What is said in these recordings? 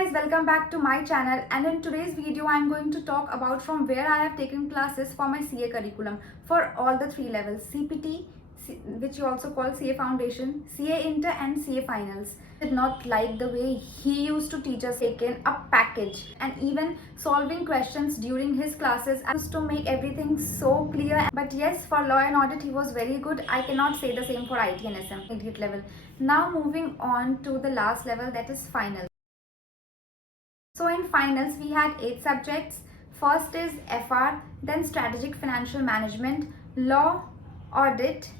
guys, welcome back to my channel, and in today's video I am going to talk about from where I have taken classes for my CA curriculum for all the three levels: CPT, which you also call CA Foundation, CA Inter and CA Finals. I did not like the way he used to teach us, taken a package and even solving questions during his classes. I used to make everything so clear. But yes, for law and audit he was very good. I cannot say the same for IT and SM, idiot level. Now moving on to the last level, that is finals. So in finals we had 8 subjects. First is FR, then strategic financial management, law, audit,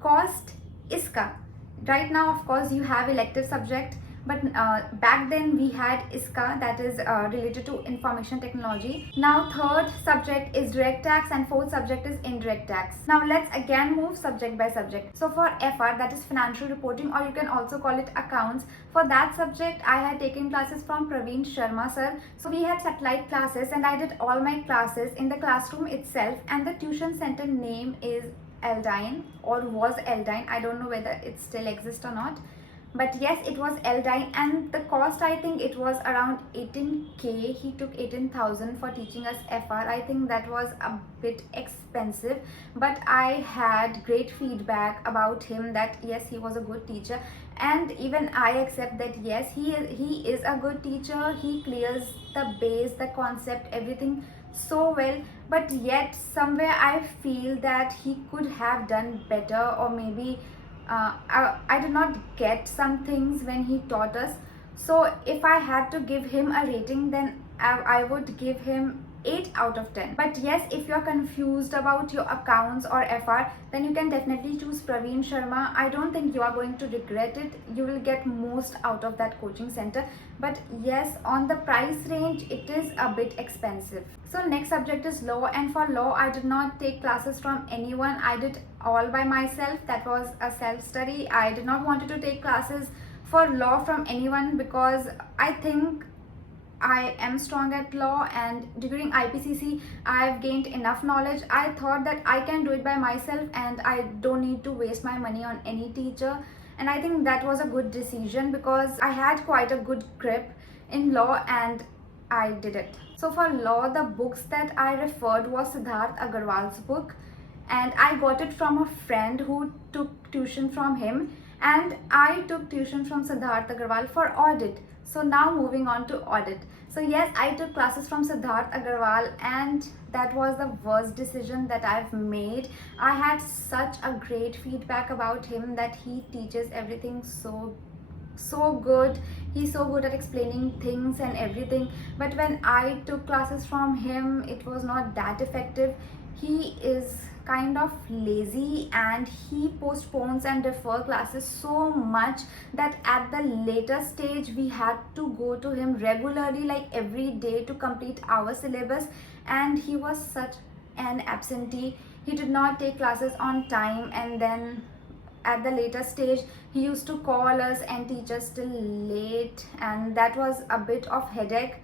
cost, ISCA. Right now of course you have elective subject, but back then we had ISCA, that is related to information technology. Now third subject is direct tax and fourth subject is indirect tax. Now let's again move subject by subject. So for FR, that is financial reporting, or you can also call it accounts. For that subject I had taken classes from Praveen Sharma sir. So we had satellite classes and I did all my classes in the classroom itself, and the tuition center name is Eldine, or was Eldine. I don't know whether it still exists or not, but yes, it was Eldine, and the cost, I think it was around 18k. He took 18,000 for teaching us FR. I think that was a bit expensive, but I had great feedback about him that yes, he was a good teacher, and even I accept that yes, he is a good teacher. He clears the base, the concept, everything so well. But yet somewhere I feel that he could have done better, or maybe I did not get some things when he taught us. So if I had to give him a rating, then I would give him 8 out of 10. But yes, if you're confused about your accounts or FR, then you can definitely choose Praveen Sharma. I don't think you are going to regret it. You will get most out of that coaching center. But yes, on the price range, it is a bit expensive. So next subject is law, and for law I did not take classes from anyone. I did all by myself. That was a self-study. I did not wanted to take classes for law from anyone because I think I am strong at law, and during IPCC I have gained enough knowledge. I thought that I can do it by myself and I don't need to waste my money on any teacher, and I think that was a good decision because I had quite a good grip in law and I did it. So for law, the books that I referred was Siddharth Agarwal's book, and I got it from a friend who took tuition from him, and I took tuition from Siddharth Agarwal for audit. So now moving on to audit. So yes, I took classes from Siddharth Agarwal, and that was the worst decision that I've made. I had such a great feedback about him that he teaches everything so good. He's so good at explaining things and everything, but when I took classes from him, it was not that effective. He is kind of lazy and he postpones and defer classes so much that at the later stage we had to go to him regularly, like every day, to complete our syllabus, and he was such an absentee. He did not take classes on time, and then at the later stage he used to call us and teach us till late, and that was a bit of headache.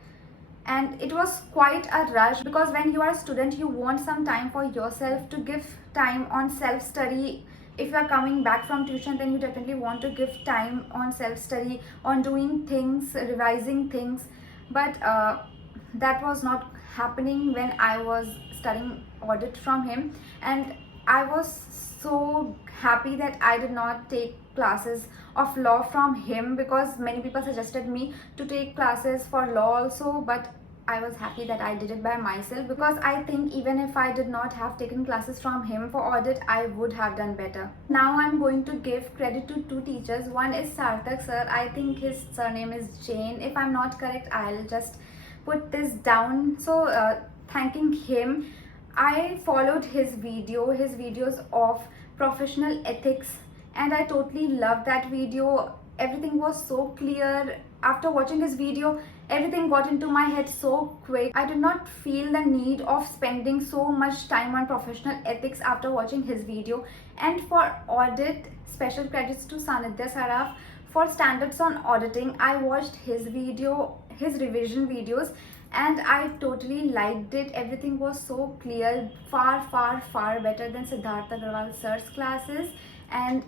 And it was quite a rush because when you are a student, you want some time for yourself, to give time on self-study. If you are coming back from tuition, then you definitely want to give time on self-study, on doing things, revising things. But that was not happening when I was studying audit from him, and I was so happy that I did not take classes of law from him because many people suggested me to take classes for law also, but I was happy that I did it by myself because I think even if I did not have taken classes from him for audit, I would have done better. Now I'm going to give credit to 2 teachers. One is Sarthak sir. I think his surname is Jain. If I'm not correct, I'll just put this down. So thanking him, I followed his videos of professional ethics, and I totally loved that video. Everything was so clear. After watching his video, everything got into my head so quick. I did not feel the need of spending so much time on professional ethics after watching his video. And for audit, special credits to Sanidhya Saraf. For standards on auditing, I watched his revision videos, and I totally liked it. Everything was so clear, far better than Siddharth Agarwal sir's classes. And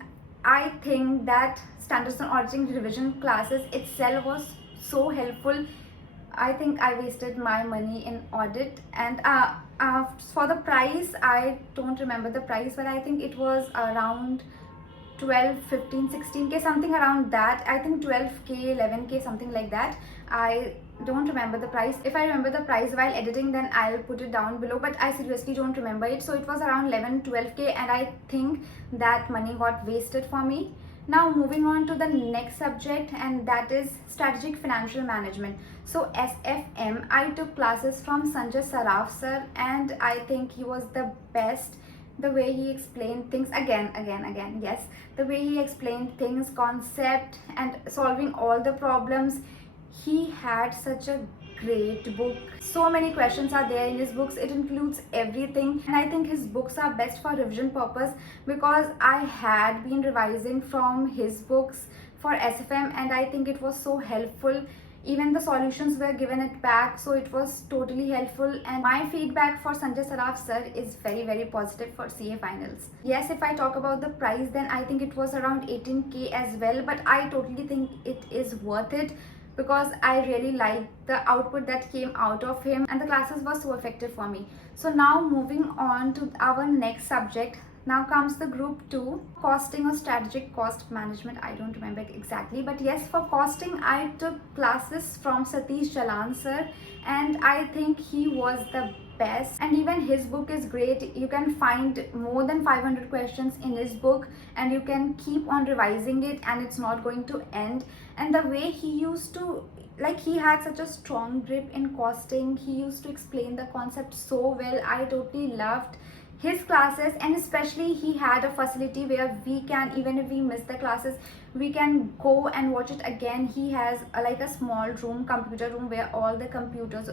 I think that standards on auditing revision classes itself was so helpful. I think I wasted my money in audit. And for the price, I don't remember the price, but I think it was around 12, 15, 16k, something around that. I think 12k, 11k, something like that. I don't remember the price. If I remember the price while editing, then I'll put it down below, but I seriously don't remember it. So it was around 11, 12k, and I think that money got wasted for me. Now moving on to the next subject, and that is strategic financial management. So SFM, I took classes from Sanjay Saraf sir, and I think he was the best. The way he explained things, again, yes, the way he explained things, concept, and solving all the problems. He had such a great book. So many questions are there in his books. It includes everything, and I think his books are best for revision purpose, because I had been revising from his books for SFM, and I think it was so helpful. Even the solutions were given it back, so it was totally helpful. And my feedback for Sanjay Saraf sir is very positive for CA finals. Yes, if I talk about the price, then I think it was around 18k as well, but I totally think it is worth it, because I really liked the output that came out of him, and the classes were so effective for me. So now moving on to our next subject. Now comes the group 2, costing or strategic cost management. I don't remember exactly, but yes, for costing I took classes from Satish Jalan sir, and I think he was the best, and even his book is great. You can find more than 500 questions in his book, and you can keep on revising it, and it's not going to end. And the way he used to, like, he had such a strong grip in costing. He used to explain the concept so well. I totally loved his classes, and especially he had a facility where we can, even if we miss the classes, we can go and watch it again. He has like a small room, computer room, where all the computers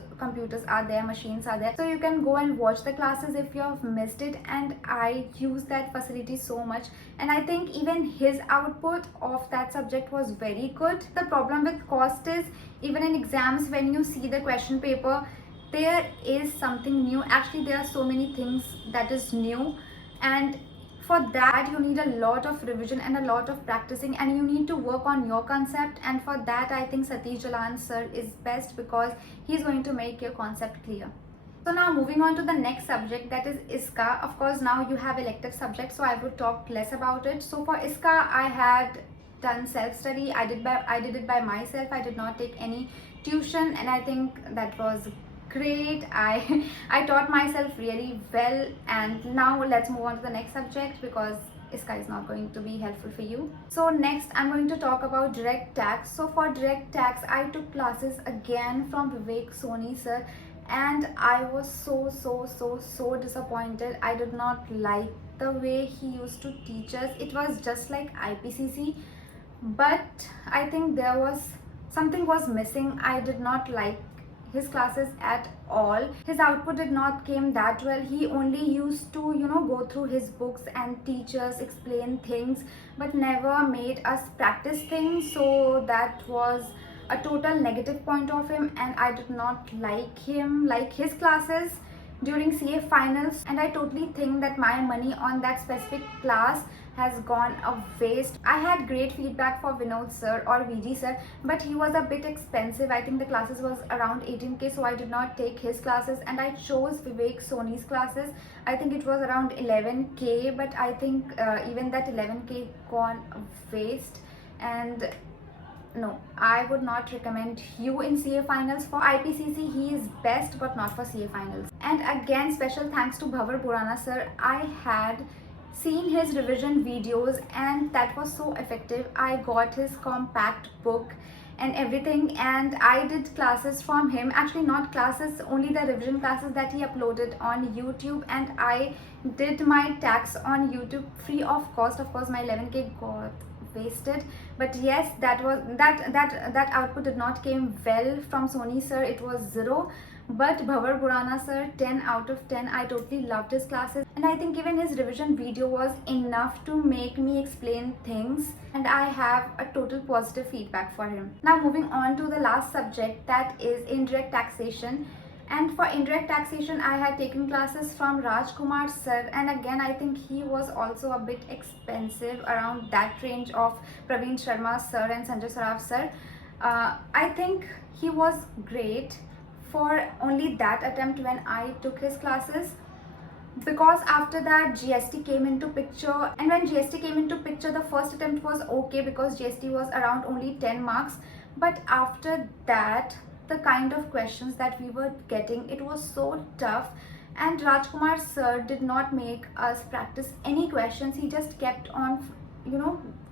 are there, machines are there, so you can go and watch the classes if you have missed it. And I use that facility so much, and I think even his output of that subject was very good. The problem with cost is, even in exams, when you see the question paper, there is something new. Actually, there are so many things that is new, and for that you need a lot of revision and a lot of practicing, and you need to work on your concept. And for that, I think Satish Jalan sir is best, because he's going to make your concept clear. So now moving on to the next subject, that is ISCA. Of course, now you have elective subjects, so I would talk less about it. So for ISCA, I had done self-study. I did it by myself. I did not take any tuition, and I think that was great. I taught myself really well. And now let's move on to the next subject, because ISCA is not going to be helpful for you. So next I'm going to talk about direct tax. So for direct tax, I took classes again from Vivek Soni sir, and I was so disappointed. I did not like the way he used to teach us. It was just like IPCC, but I think there was something was missing. I did not like his classes at all. His output did not came that well. He only used to, go through his books and teach us, explain things, but never made us practice things. So that was a total negative point of him, and I did not like him, like his classes during CA finals. And I totally think that my money on that specific class has gone a waste. I had great feedback for Vinod sir or VG sir, but he was a bit expensive. I think the classes was around 18k, so I did not take his classes, and I chose Vivek Soni's classes. I think it was around 11k, but I think even that 11k gone a waste. And no, I would not recommend you in CA finals. For IPCC, he is best, but not for CA finals. And again, special thanks to Bhavar Purana sir. I had seen his revision videos, and that was so effective. I got his compact book and everything, and I did classes from him. Actually, not classes, only the revision classes that he uploaded on YouTube, and I did my tax on YouTube free of cost. Of course, my 11k got wasted, but yes, that output did not came well from Soni sir. It was 0. But Bhavar Purana sir, 10 out of 10. I totally loved his classes, and I think even his revision video was enough to make me explain things, and I have a total positive feedback for him. Now moving on to the last subject, that is indirect taxation. And for indirect taxation, I had taken classes from Rajkumar sir, and again I think he was also a bit expensive, around that range of Praveen Sharma sir and Sanjay Saraf sir. I think he was great for only that attempt when I took his classes, because after that GST came into picture, and when GST came into picture, the first attempt was okay because GST was around only 10 marks. But after that, the kind of questions that we were getting, it was so tough, and Rajkumar sir did not make us practice any questions. He just kept on,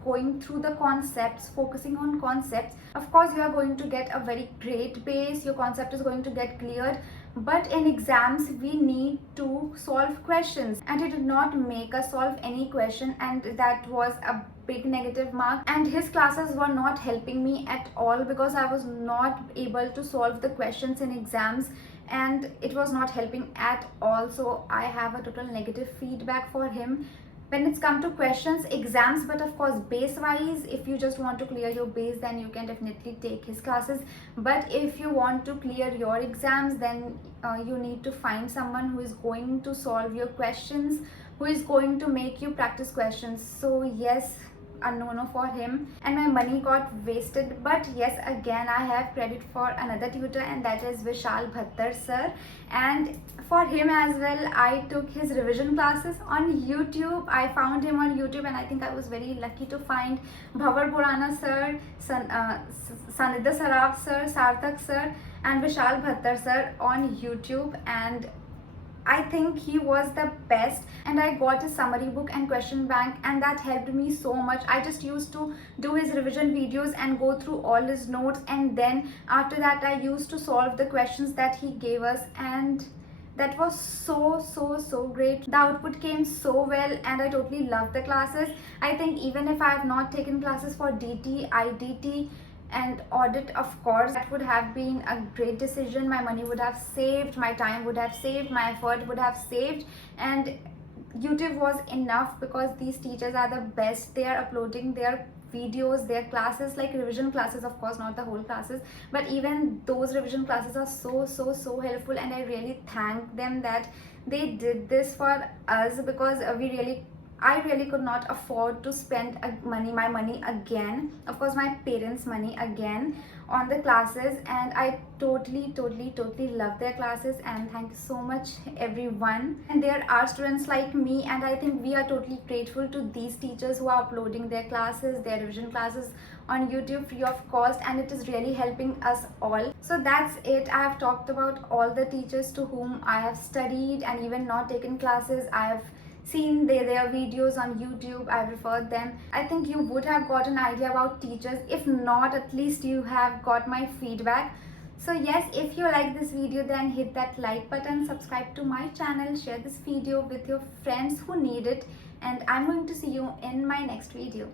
going through the concepts, focusing on concepts. Of course, you are going to get a very great base, your concept is going to get cleared, but in exams we need to solve questions, and he did not make us solve any question, and that was a big negative mark. And his classes were not helping me at all, because I was not able to solve the questions in exams, and it was not helping at all. So I have a total negative feedback for him when it's come to questions, exams. But of course, base wise, if you just want to clear your base, then you can definitely take his classes. But if you want to clear your exams, then you need to find someone who is going to solve your questions, who is going to make you practice questions. So yes, a no for him, and my money got wasted. But yes, again I have credit for another tutor, and that is Vishal Bhattar sir. And for him as well, I took his revision classes on YouTube. I found him on YouTube, and I think I was very lucky to find Bhavar Purana sir, Sanidya Saraf sir, Sarthak sir, and Vishal Bhattar sir on YouTube. And I think he was the best, and I got his summary book and question bank, and that helped me so much. I just used to do his revision videos and go through all his notes, and then after that I used to solve the questions that he gave us, and that was so great. The output came so well, and I totally loved the classes. I think even if I have not taken classes for DT, IDT and audit, of course, that would have been a great decision. My money would have saved, my time would have saved, my effort would have saved, and YouTube was enough, because these teachers are the best. They are uploading their videos, their classes, like revision classes, of course not the whole classes, but even those revision classes are so helpful, and I really thank them that they did this for us, because I really could not afford to spend my money again, of course my parents' money again, on the classes. And I totally love their classes, and thank you so much everyone. And there are students like me, and I think we are totally grateful to these teachers who are uploading their classes, their revision classes on YouTube free of cost, and it is really helping us all. So that's it. I have talked about all the teachers to whom I have studied and even not taken classes. I have seen their videos on YouTube, I referred them. I think you would have got an idea about teachers. If not, at least you have got my feedback. So yes, if you like this video, then hit that like button, subscribe to my channel, share this video with your friends who need it, and I'm going to see you in my next video.